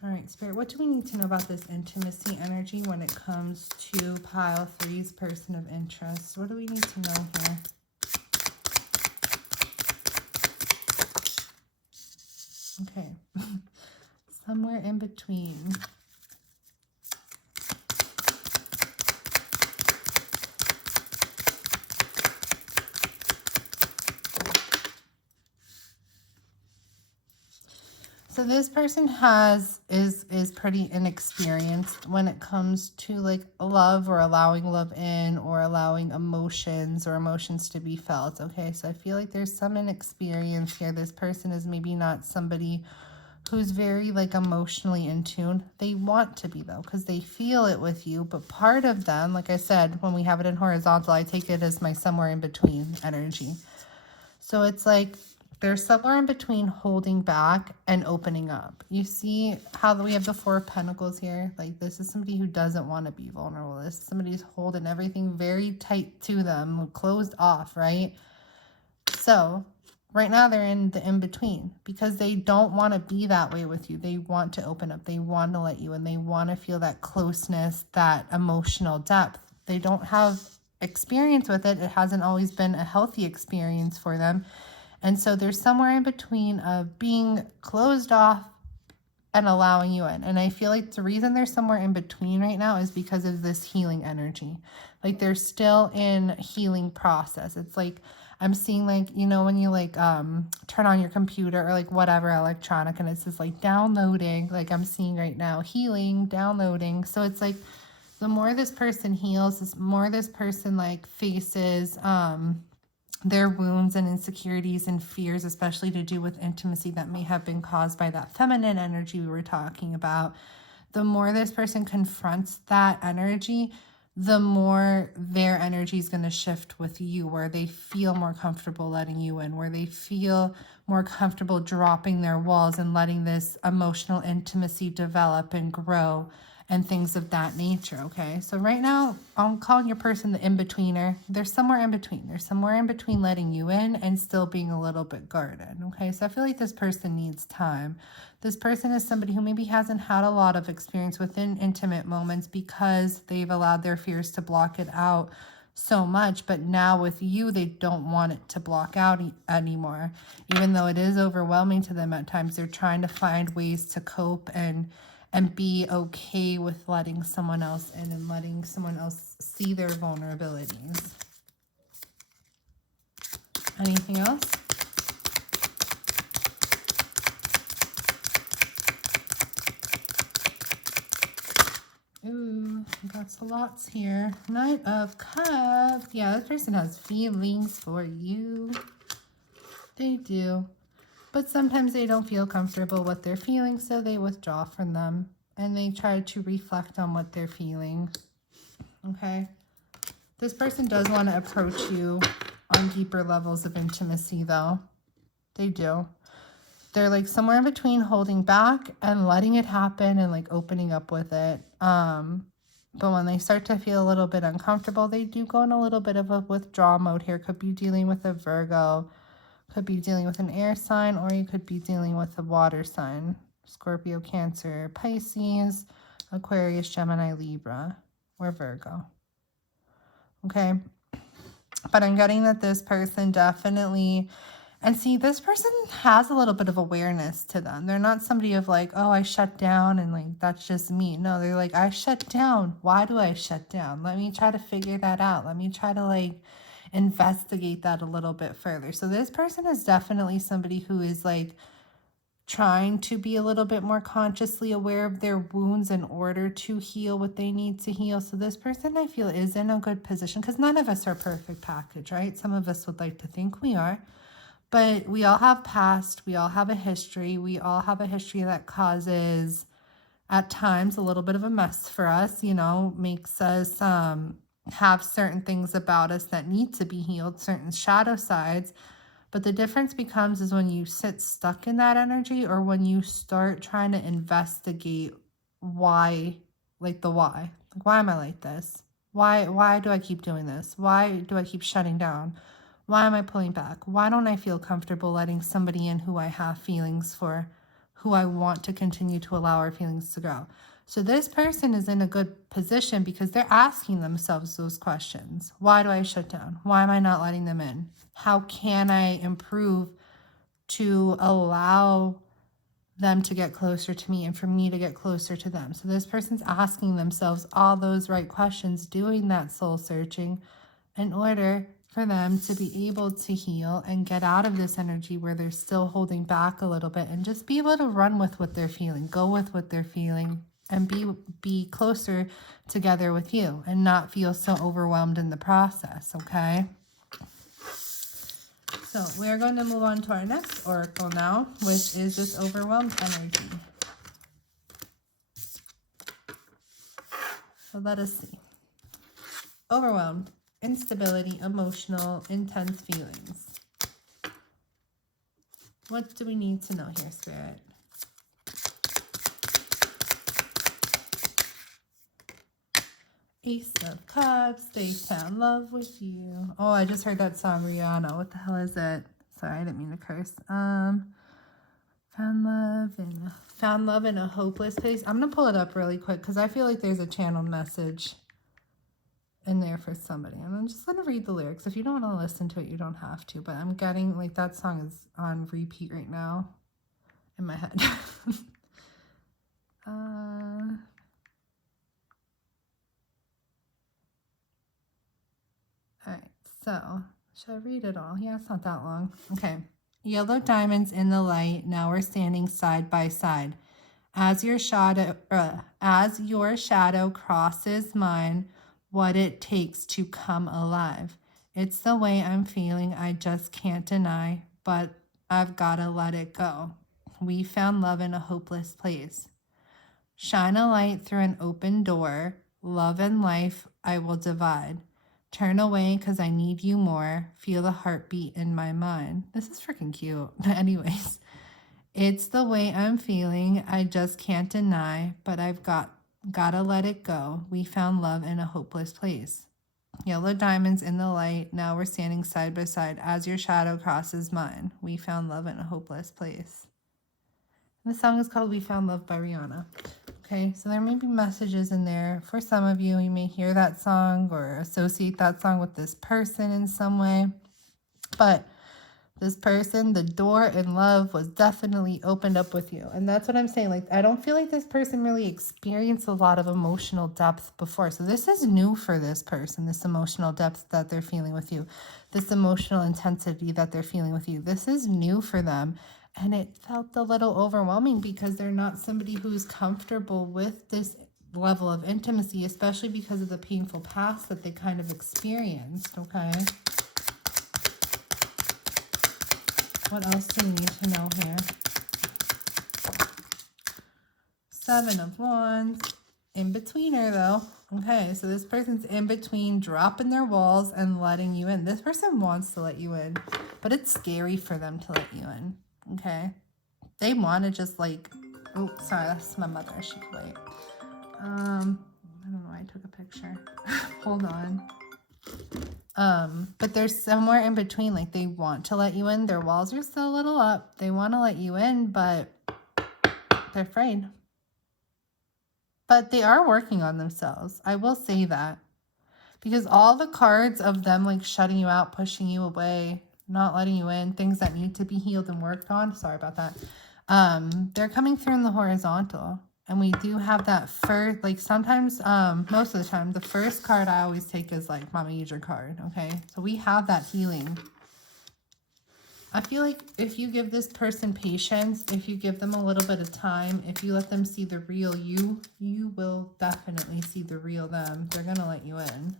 All right, Spirit, what do we need to know about this intimacy energy when it comes to pile 3's person of interest? What do we need to know here? Okay, somewhere in between. So this person is pretty inexperienced when it comes to like love or allowing love in or allowing emotions to be felt. Okay, so I feel like there's some inexperience here. This person is maybe not somebody who's very like emotionally in tune. They want to be though, because they feel it with you. But part of them, like I said, when we have it in horizontal, I take it as my somewhere in between energy. So it's like they're somewhere in between holding back and opening up. You see how we have the 4 of Pentacles here? Like this is somebody who doesn't want to be vulnerable. This is somebody who's holding everything very tight to them, closed off, right? So right now they're in the in-between because they don't want to be that way with you. They want to open up. They want to let you in. They want to feel that closeness, that emotional depth. They don't have experience with it. It hasn't always been a healthy experience for them. And so they're somewhere in between of being closed off and allowing you in. And I feel like the reason they're somewhere in between right now is because of this healing energy. Like they're still in healing process. It's like I'm seeing like, you know, when you like turn on your computer or like whatever electronic and it says like downloading, like I'm seeing right now, healing, downloading. So it's like the more this person heals, the more this person like faces their wounds and insecurities and fears, especially to do with intimacy that may have been caused by that feminine energy we were talking about. The more this person confronts that energy, the more their energy is going to shift with you, where they feel more comfortable letting you in, where they feel more comfortable dropping their walls and letting this emotional intimacy develop and grow and things of that nature. Okay, so right now I'm calling your person the in-betweener. They're somewhere in between. They're somewhere in between letting you in and still being a little bit guarded. Okay, so I feel like this person needs time. This person is somebody who maybe hasn't had a lot of experience within intimate moments because they've allowed their fears to block it out so much. But now with you, they don't want it to block out anymore. Even though it is overwhelming to them at times, they're trying to find ways to cope and be okay with letting someone else in and letting someone else see their vulnerabilities. Anything else? Ooh, got some lots here. Knight of Cups. Yeah, this person has feelings for you. They do. But sometimes they don't feel comfortable with their feelings, so they withdraw from them. And they try to reflect on what they're feeling. Okay? This person does want to approach you on deeper levels of intimacy, though. They do. they're like somewhere in between holding back and letting it happen and like opening up with it. But when they start to feel a little bit uncomfortable, they do go in a little bit of a withdrawal mode here. Could be dealing with a Virgo, could be dealing with an air sign, or you could be dealing with a water sign. Scorpio, Cancer, Pisces, Aquarius, Gemini, Libra, or Virgo. Okay. But I'm getting that this person definitely, and see, this person has a little bit of awareness to them. They're not somebody of like, oh, I shut down and like, that's just me. No, they're like, I shut down. Why do I shut down? Let me try to figure that out. Let me try to like investigate that a little bit further. So this person is definitely somebody who is like trying to be a little bit more consciously aware of their wounds in order to heal what they need to heal. So this person, I feel, is in a good position because none of us are perfect package, right? Some of us would like to think we are, but we all have past, we all have a history, we all have a history that causes at times a little bit of a mess for us, you know, makes us have certain things about us that need to be healed, certain shadow sides. But the difference becomes is when you sit stuck in that energy or when you start trying to investigate why, like the why. Like, why am I like this? Why do I keep doing this? Why do I keep shutting down? Why am I pulling back? Why don't I feel comfortable letting somebody in who I have feelings for, who I want to continue to allow our feelings to grow? So this person is in a good position because they're asking themselves those questions. Why do I shut down? Why am I not letting them in? How can I improve to allow them to get closer to me and for me to get closer to them? So this person's asking themselves all those right questions, doing that soul searching in order for them to be able to heal and get out of this energy where they're still holding back a little bit and just be able to run with what they're feeling, go with what they're feeling, and be closer together with you and not feel so overwhelmed in the process, okay? So we're going to move on to our next oracle now, which is this overwhelmed energy. So let us see. Overwhelmed, instability, emotional, intense feelings. What do we need to know here, Spirit? Ace of Cups, they found love with you. Oh, I just heard that song, Rihanna. What the hell is it? Sorry, I didn't mean to curse. Found love in a hopeless place. I'm gonna pull it up really quick because I feel like there's a channel message in there for somebody. And I'm just gonna read the lyrics. If you don't want to listen to it, you don't have to. But I'm getting like that song is on repeat right now in my head. All right, so should I read it all? Yeah, it's not that long. Okay. Yellow diamonds in the light. Now we're standing side by side. As your shadow crosses mine, what it takes to come alive. It's the way I'm feeling, I just can't deny, but I've gotta let it go. We found love in a hopeless place. Shine a light through an open door. Love and life I will divide. Turn away because I need you more. Feel the heartbeat in my mind. This is freaking cute. Anyways, it's the way I'm feeling. I just can't deny, but I've gotta let it go. We found love in a hopeless place. Yellow diamonds in the light. Now we're standing side by side. As your shadow crosses mine, we found love in a hopeless place. And the song is called We Found Love by Rihanna. Okay, so there may be messages in there. For some of you, you may hear that song or associate that song with this person in some way. But this person, the door in love was definitely opened up with you. And that's what I'm saying. Like, I don't feel like this person really experienced a lot of emotional depth before. So this is new for this person, this emotional depth that they're feeling with you, this emotional intensity that they're feeling with you. This is new for them. And it felt a little overwhelming because they're not somebody who's comfortable with this level of intimacy, especially because of the painful past that they kind of experienced, okay? What else do we need to know here? Seven of Wands. In-betweener, though. Okay, so this person's in between dropping their walls and letting you in. This person wants to let you in, but it's scary for them to let you in, okay? They want to just like, oh, sorry, that's my mother. She could wait. I don't know why I took a picture. Hold on. But there's somewhere in between, like they want to let you in. Their walls are still a little up. They want to let you in, but they're afraid. But they are working on themselves. I will say that. Because all the cards of them like shutting you out, pushing you away, not letting you in, things that need to be healed and worked on. Sorry about that. They're coming through in the horizontal. And we do have that first, like sometimes, most of the time, the first card I always take is like Mama Use Your card, okay? So we have that healing. I feel like if you give this person patience, if you give them a little bit of time, if you let them see the real you, you will definitely see the real them. They're going to let you in.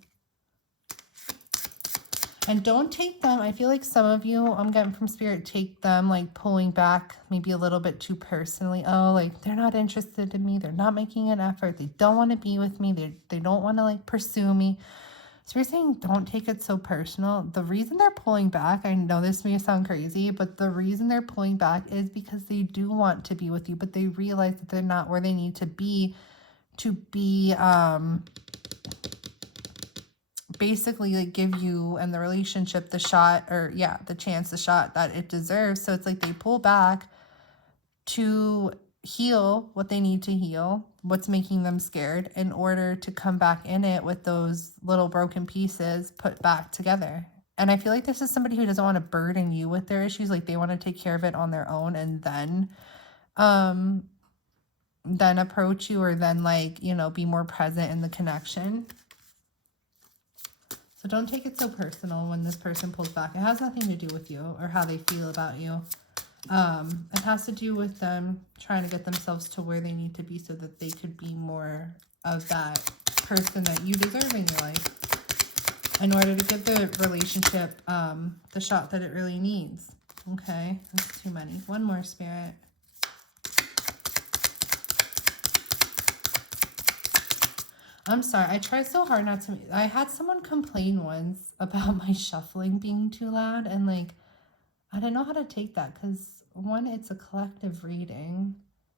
And don't take them, I feel like some of you, I'm getting from Spirit, take them like pulling back maybe a little bit too personally. Oh, like they're not interested in me. They're not making an effort. They don't want to be with me. They don't want to like pursue me. So we're saying don't take it so personal. The reason they're pulling back, I know this may sound crazy, but the reason they're pulling back is because they do want to be with you, but they realize that they're not where they need to be basically like give you and the relationship the shot, or yeah, the chance, the shot that it deserves. So it's like they pull back to heal what they need to heal, what's making them scared, in order to come back in it with those little broken pieces put back together. And I feel like this is somebody who doesn't want to burden you with their issues. Like they want to take care of it on their own and then approach you, or then like, you know, be more present in the connection. So don't take it so personal when this person pulls back. It has nothing to do with you or how they feel about you. It has to do with them trying to get themselves to where they need to be so that they could be more of that person that you deserve in your life, in order to give the relationship the shot that it really needs. Okay, that's too many. One more, Spirit. I'm sorry, I tried so hard not to. I had someone complain once about my shuffling being too loud, and like, I didn't know how to take that because, one, it's a collective reading.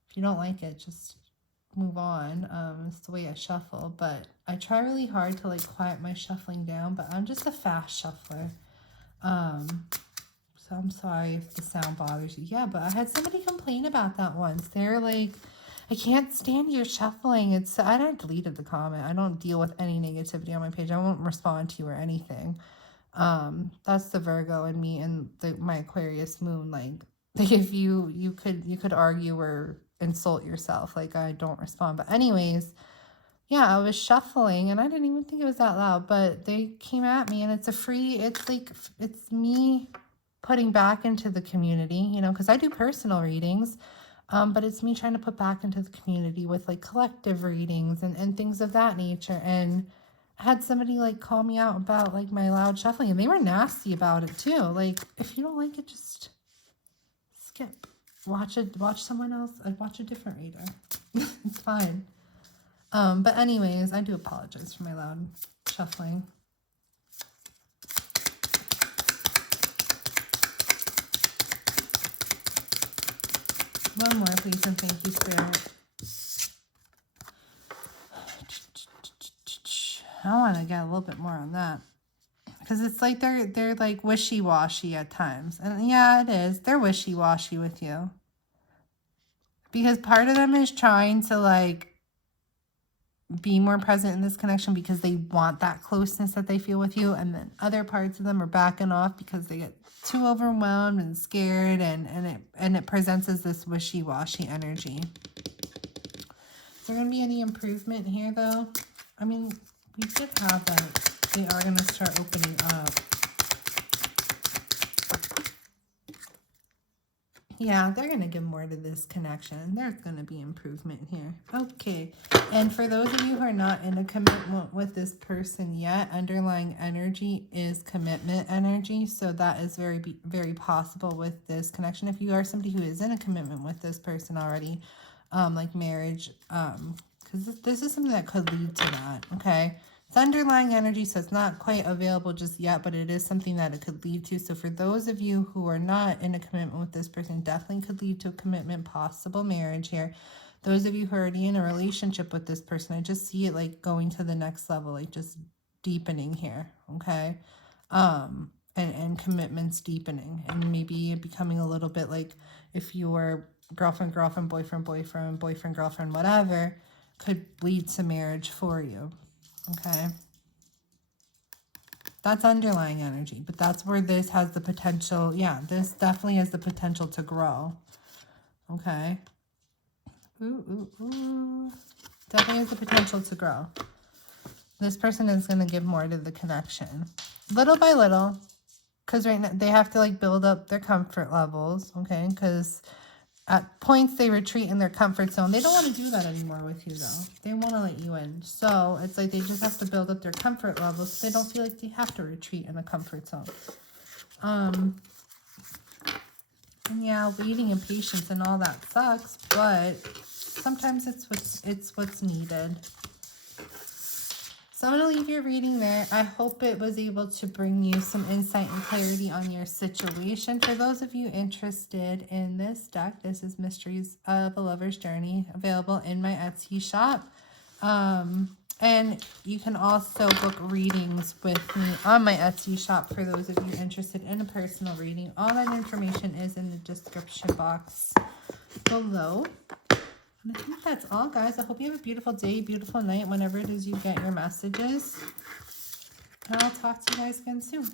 If you don't like it, just move on. It's the way I shuffle, but I try really hard to like quiet my shuffling down, but I'm just a fast shuffler. So I'm sorry if the sound bothers you. Yeah, but I had somebody complain about that once. They're like, I can't stand your shuffling. I deleted the comment. I don't deal with any negativity on my page. I won't respond to you or anything. That's the Virgo in me and my Aquarius moon. Like, if you could argue or insult yourself. Like, I don't respond. But anyways, yeah, I was shuffling and I didn't even think it was that loud, but they came at me, and it's me putting back into the community, you know, because I do personal readings. But it's me trying to put back into the community with like collective readings and things of that nature. And I had somebody like call me out about like my loud shuffling, and they were nasty about it too. Like, if you don't like it, just skip. Watch someone else. I'd watch a different reader. It's fine. But anyways, I do apologize for my loud shuffling. One more, please, and thank you, Spirit. I want to get a little bit more on that, because it's like they're like wishy-washy at times, and yeah, it is. They're wishy-washy with you because part of them is trying to like be more present in this connection because they want that closeness that they feel with you, and then other parts of them are backing off because they get too overwhelmed and scared, and it presents as this wishy-washy energy. Is there going to be any improvement here, though? I mean, we did have that. They are going to start opening up. Yeah, they're going to give more to this connection. There's going to be improvement here. Okay. And for those of you who are not in a commitment with this person yet, underlying energy is commitment energy. So that is very possible with this connection. If you are somebody who is in a commitment with this person already, like marriage, because this is something that could lead to that, okay? It's underlying energy, so it's not quite available just yet, but it is something that it could lead to. So for those of you who are not in a commitment with this person, definitely could lead to a commitment, possible marriage here. Those of you who are already in a relationship with this person, I just see it like going to the next level, like just deepening here, okay? And commitments deepening, and maybe becoming a little bit like if you were girlfriend, boyfriend, girlfriend, whatever, could lead to marriage for you, okay? That's underlying energy, but that's where this has the potential. Yeah, this definitely has the potential to grow, okay? Ooh. Definitely has the potential to grow. This person is going to give more to the connection. Little by little, because right now they have to like build up their comfort levels, okay? Because at points they retreat in their comfort zone. They don't want to do that anymore with you though. They want to let you in. So it's like they just have to build up their comfort levels so they don't feel like they have to retreat in a comfort zone. And yeah, waiting and patience and all that sucks, but sometimes it's what's needed. So I'm going to leave your reading there. I hope it was able to bring you some insight and clarity on your situation. For those of you interested in this deck, this is Mysteries of a Lover's Journey, available in my Etsy shop. And you can also book readings with me on my Etsy shop for those of you interested in a personal reading. All that information is in the description box below. And I think that's all, guys. I hope you have a beautiful day, beautiful night, whenever it is you get your messages. And I'll talk to you guys again soon.